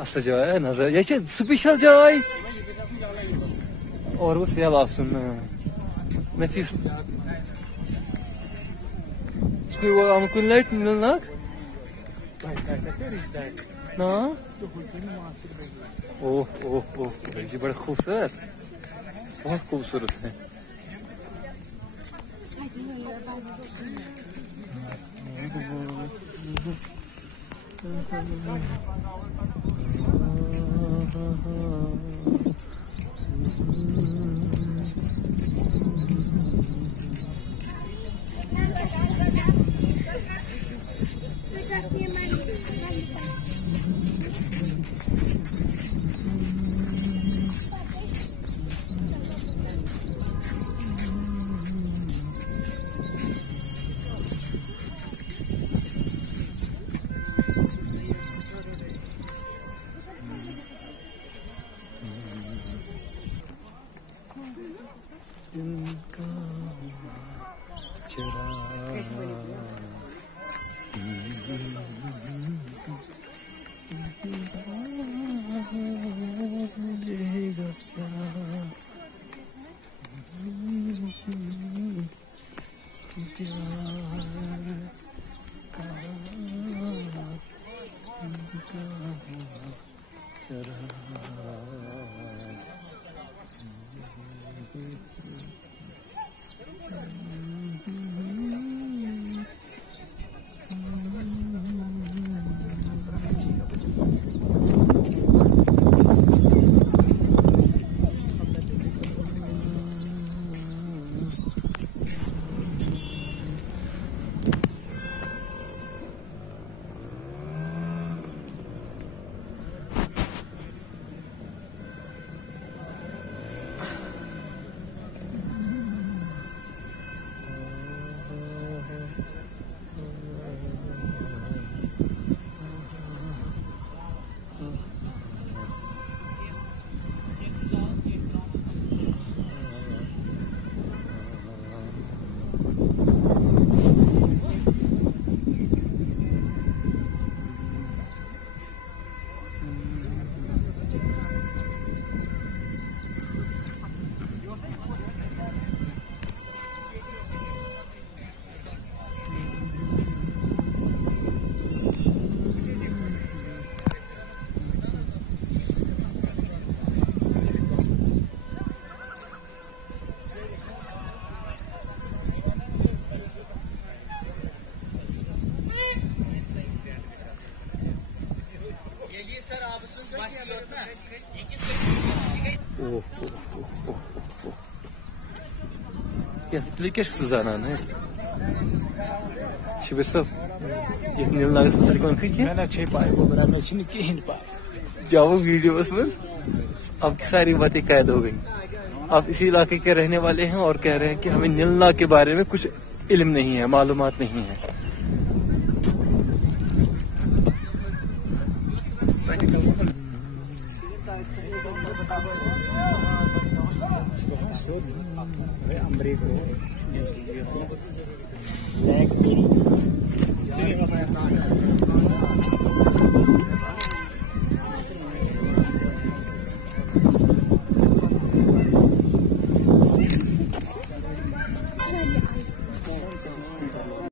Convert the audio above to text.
Asıl joy nazar. Yacha special joy. और वो सियाल आसुन नफीस इसको वो हमको लाइट मिलना ना ओह ओह ओह ये बड़ा खूबसूरत बहुत खूबसूरत है Ликеш сузана, не? Шибесов. इतने लाख से कौन खींचे? मैंने 6 पाए वो मेरा मशीन की हिंद पाए। जाओ वीडियो उसमें आपकी सारी बातें कैद हो गई। आप इसी इलाके के रहने वाले हैं और कह रहे हैं कि हमें नीलना के बारे में कुछ इल्म नहीं है, मालूमात नहीं है। लेग